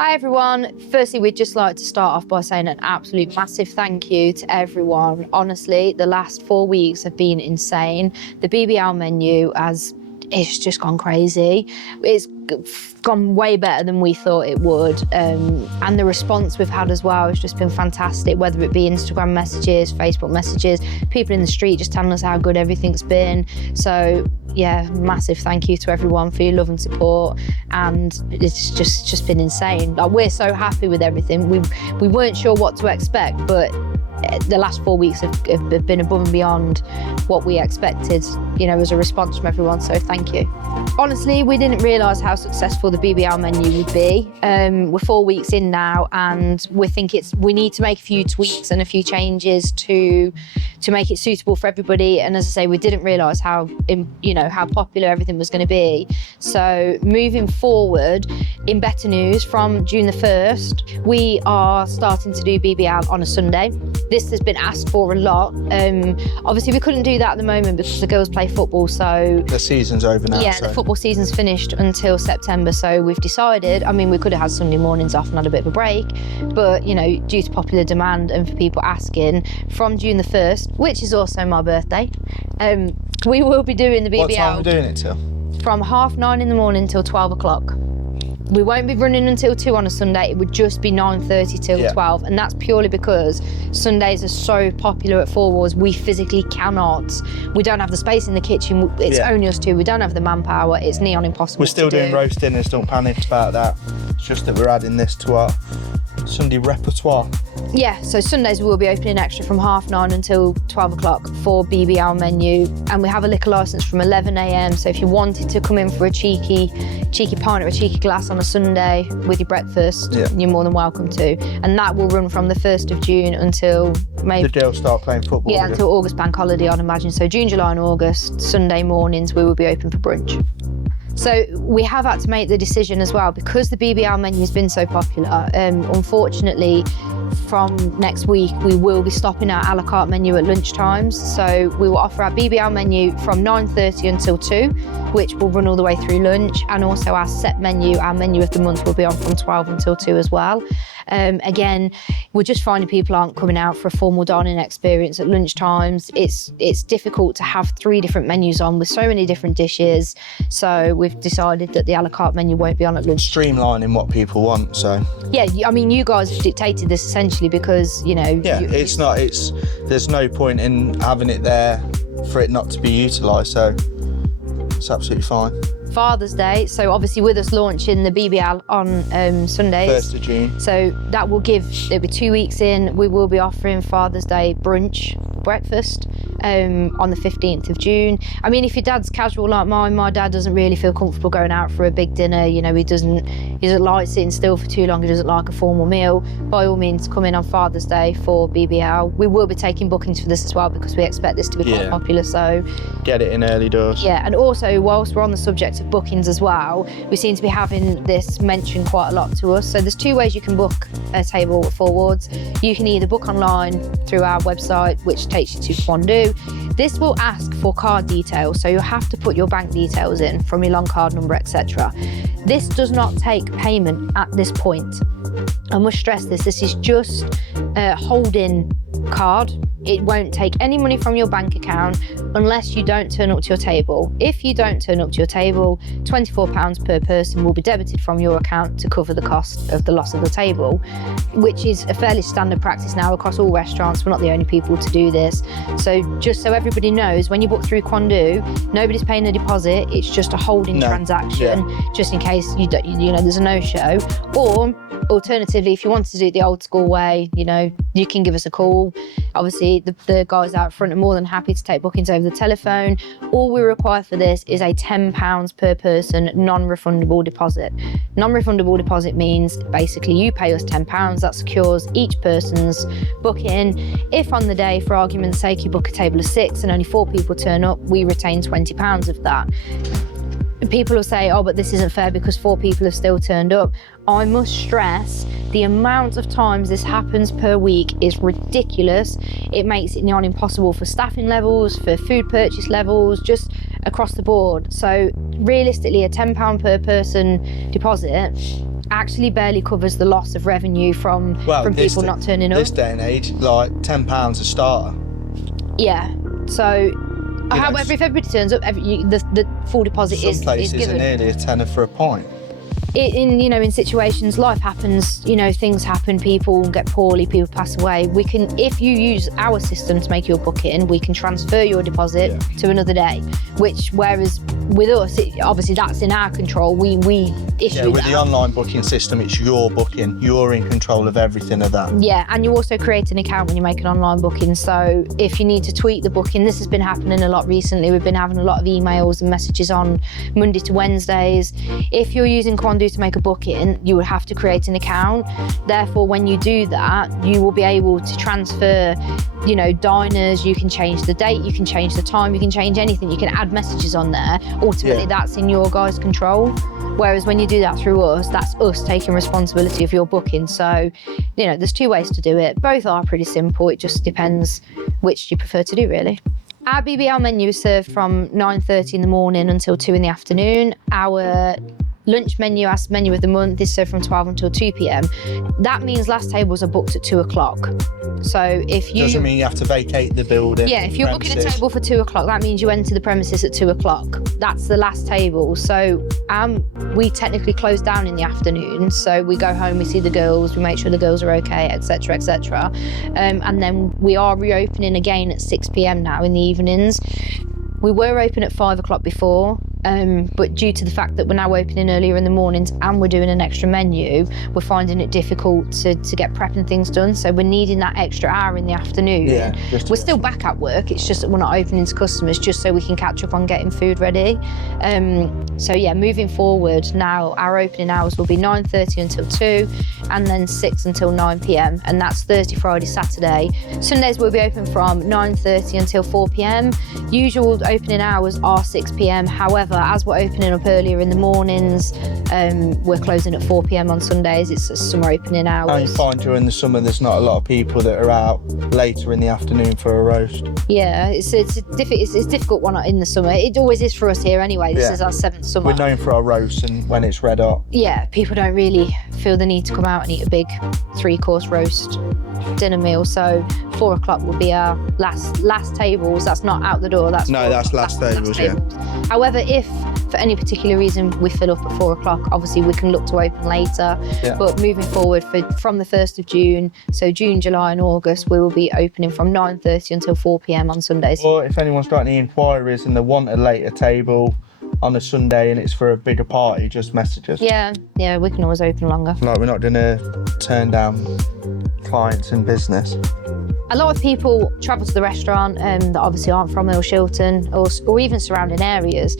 Hi everyone. Firstly, we'd just like to start off by saying an absolute massive thank you to everyone. Honestly, the last 4 weeks have been insane. The BBL menu it's just gone crazy. It's gone way better than we thought it would. And the response we've had as well has just been fantastic, whether it be Instagram messages, Facebook messages, people in the street just telling us how good everything's been. So yeah, massive thank you to everyone for your love and support. And it's just been insane. Like, we're so happy with everything. We weren't sure what to expect, but the last 4 weeks have been above and beyond what we expected, as a response from everyone, so thank you. Honestly, we didn't realise how successful the BBL menu would be. We're 4 weeks in now, and we need to make a few tweaks and a few changes to make it suitable for everybody. And as I say, we didn't realise how popular everything was going to be. So moving forward, in better news, from June the 1st, we are starting to do BBL on a Sunday. This has been asked for a lot. Obviously, we couldn't do that at the moment because the girls play football, so... The season's over now. Yeah, the football season's finished until September, so we've decided, we could have had Sunday mornings off and had a bit of a break, but, due to popular demand and for people asking, from June the 1st, which is also my birthday, we will be doing the BBL. What time are we doing it till? From 9:30 in the morning till 12 o'clock. We won't be running until 2 on a Sunday. It would just be 9:30 till 12. And that's purely because Sundays are so popular at Four Walls. We physically cannot. We don't have the space in the kitchen. It's only us two. We don't have the manpower. It's neon impossible. We're still doing roast dinners. Don't panic about that. It's just that we're adding this to our Sunday repertoire. Yeah, so Sundays we will be opening extra from 9:30 until 12 o'clock for BBL menu. And we have a liquor licence from 11 a.m. So if you wanted to come in for a cheeky pint or a cheeky glass on a Sunday with your breakfast, you're more than welcome to. And that will run from the 1st of June until maybe... The girls start playing football. Yeah, until August bank holiday, I'd imagine. So June, July and August, Sunday mornings, we will be open for brunch. So we have had to make the decision as well, because the BBL menu has been so popular. Unfortunately, from next week, we will be stopping our a la carte menu at lunchtimes. So we will offer our BBL menu from 9:30 until 2, which will run all the way through lunch. And also our set menu, our menu of the month, will be on from 12 until 2 as well. Again, we're just finding people aren't coming out for a formal dining experience at lunchtimes. It's difficult to have 3 different menus on with so many different dishes. So we've decided that the a la carte menu won't be on at lunch. Streamlining what people want, so. Yeah, you guys have dictated this essentially because, Yeah, there's no point in having it there for it not to be utilised, so it's absolutely fine. Father's Day, so obviously with us launching the BBL on Sundays. 1st of June. So that will it'll be 2 weeks in, we will be offering Father's Day breakfast on the 15th of June. If your dad's casual like mine, my dad doesn't really feel comfortable going out for a big dinner. He doesn't like sitting still for too long. He doesn't like a formal meal. By all means, come in on Father's Day for BBL. We will be taking bookings for this as well because we expect this to be quite popular. So get it in early doors. Yeah, and also whilst we're on the subject of bookings as well, we seem to be having this mentioned quite a lot to us. So there's 2 ways you can book a table at Four Wards. You can either book online through our website, which takes you to Quandoo. This will ask for card details, so you'll have to put your bank details in from your long card number, etc. This does not take payment at this point. I must stress this is just a holding card. It won't take any money from your bank account unless you don't turn up to your table. If you don't turn up to your table, £24 per person will be debited from your account to cover the cost of the loss of the table, which is a fairly standard practice now across all restaurants. We're not the only people to do this. So just so everybody knows, when you book through Quandoo, nobody's paying a deposit. It's just a holding transaction, just in case there's a no-show. Or alternatively, if you wanted to do it the old school way, you can give us a call. Obviously, the guys out front are more than happy to take bookings over the telephone. All we require for this is a £10 per person non-refundable deposit. Non-refundable deposit means basically you pay us £10. That secures each person's booking. If on the day, for argument's sake, you book a table of 6 and only 4 people turn up, we retain £20 of that. People will say, oh, but this isn't fair because 4 people have still turned up. I must stress, the amount of times this happens per week is ridiculous. It makes it nearly impossible for staffing levels, for food purchase levels, just across the board. So realistically, a £10 per person deposit actually barely covers the loss of revenue from people not turning up. This day and age, like £10 a starter. Yeah. So, however, if everybody turns up, the full deposit is given. Some places are nearly a tenner for a pint. In situations, life happens, things happen, people get poorly, people pass away. If you use our system to make your booking, we can transfer your deposit to another day, whereas with us, obviously that's in our control. We issue with the online booking system, it's your booking. You're in control of everything of that. Yeah, and you also create an account when you make an online booking. So if you need to tweak the booking, this has been happening a lot recently. We've been having a lot of emails and messages on Monday to Wednesdays. If you're using Quandu to make a booking, you would have to create an account. Therefore, when you do that, you will be able to transfer, diners, you can change the date, you can change the time, you can change anything, you can add messages on there. Ultimately, that's in your guys' control. Whereas when you do that through us, that's us taking responsibility of your booking. So, there's two ways to do it. Both are pretty simple. It just depends which you prefer to do, really. Our BBL menu is served from 9:30 in the morning until 2 in the afternoon. Our lunch menu, as menu of the month, is served from 12 until 2 p.m. That means last tables are booked at 2 o'clock. So if you... Doesn't mean you have to vacate the building. Yeah, if you're booking a table for 2 o'clock, that means you enter the premises at 2 o'clock. That's the last table. So we technically close down in the afternoon. So we go home, we see the girls, we make sure the girls are okay, etc., etc. And then we are reopening again at 6 p.m. now in the evenings. We were open at 5 o'clock before, but due to the fact that we're now opening earlier in the mornings and we're doing an extra menu, we're finding it difficult to get prepping things done. So we're needing that extra hour in the afternoon. Yeah, we're still back at work, it's just that we're not opening to customers just so we can catch up on getting food ready. So yeah, moving forward now, our opening hours will be 9:30 until 2 and then 6 until 9 p.m. and that's Thursday, Friday, Saturday. Sundays we'll be open from 9:30 until 4 p.m. Usual opening hours are 6 p.m. However, as we're opening up earlier in the mornings, we're closing at 4 p.m. on Sundays. It's summer opening hours. And you find during the summer there's not a lot of people that are out later in the afternoon for a roast. Yeah, it's a difficult one in the summer. It always is for us here anyway. This is our 7th summer. We're known for our roasts and when it's red hot. Yeah, people don't really feel the need to come out and eat a big 3-course roast dinner meal. So 4 o'clock will be our last tables. That's not out the door. That's last tables. Yeah. However, if for any particular reason we fill up at 4 o'clock, obviously we can look to open later. Yeah. But moving forward from the 1st of June, so June, July and August, we will be opening from 9:30 until 4 p.m. on Sundays. Or if anyone's got any inquiries and they want a later table on a Sunday and it's for a bigger party, just message us. Yeah, we can always open longer. Like, we're not going to turn down clients in business. A lot of people travel to the restaurant that obviously aren't from Earl Shilton or even surrounding areas.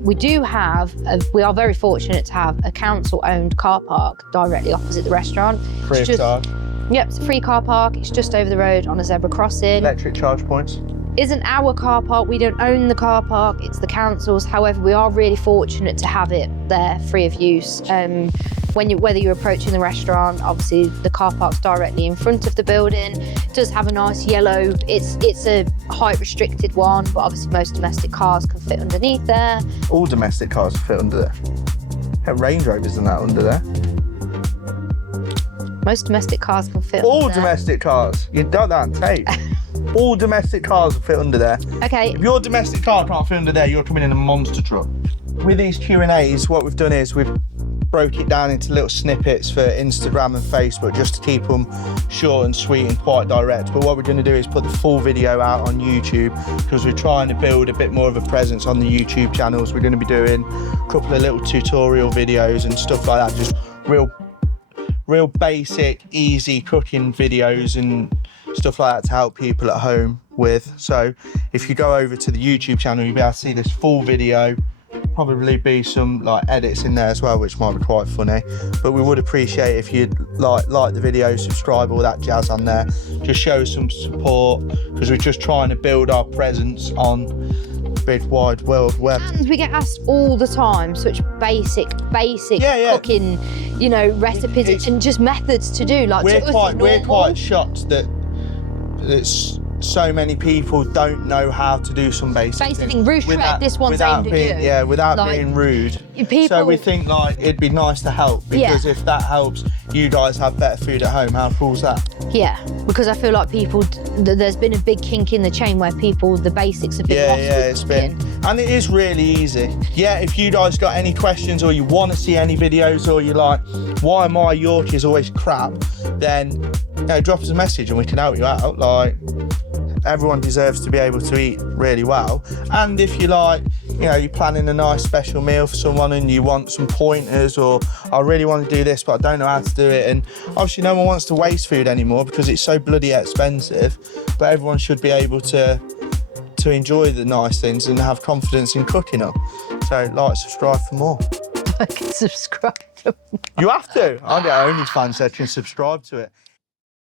We are very fortunate to have a council-owned car park directly opposite the restaurant. Free of charge. Yep, it's a free car park. It's just over the road on a zebra crossing. Electric charge points. Isn't our car park, we don't own the car park, it's the council's. However, we are really fortunate to have it there free of use. Whether you're approaching the restaurant, obviously the car park's directly in front of the building. It does have a nice yellow, it's a height restricted one, but obviously most domestic cars can fit underneath there. All domestic cars can fit under there. Range Rovers and that under there. Most domestic cars can fit All under there. Domestic cars. You got that on tape. All domestic cars will fit under there. Okay. If your domestic car can't fit under there, you're coming in a monster truck. With these Q&As, what we've done is we've broke it down into little snippets for Instagram and Facebook just to keep them short and sweet and quite direct. But what we're going to do is put the full video out on YouTube because we're trying to build a bit more of a presence on the YouTube channels. We're going to be doing a couple of little tutorial videos and stuff like that, just real basic, easy cooking videos and stuff like that to help people at home with. So if you go over to the YouTube channel, you'll be able to see this full video. Probably be some like edits in there as well, which might be quite funny. But we would appreciate if you'd like the video, subscribe, all that jazz on there. Just show some support because we're just trying to build our presence on the big wide world web. And we get asked all the time such basic cooking, recipes and just methods to do. Like we're quite shocked that it's so many people don't know how to do some basic things. Roof Trek, this one's aimed at you. Yeah, without being rude. So we think like it'd be nice to help, because if that helps you guys have better food at home, how cool is that? Yeah, because I feel like people, there's been a big kink in the chain where people, the basics have been lost with cooking. And it is really easy. Yeah, if you guys got any questions or you want to see any videos, or you're like, why are my Yorkies always crap, then drop us a message and we can help you out. Like, everyone deserves to be able to eat really well. And if you like, you're planning a nice special meal for someone and you want some pointers, or I really want to do this but I don't know how to do it, and obviously no one wants to waste food anymore because it's so bloody expensive, but everyone should be able to enjoy the nice things and have confidence in cooking them. So like, subscribe for more. Like and subscribe for more. You have to. I get OnlyFans that can subscribe to it.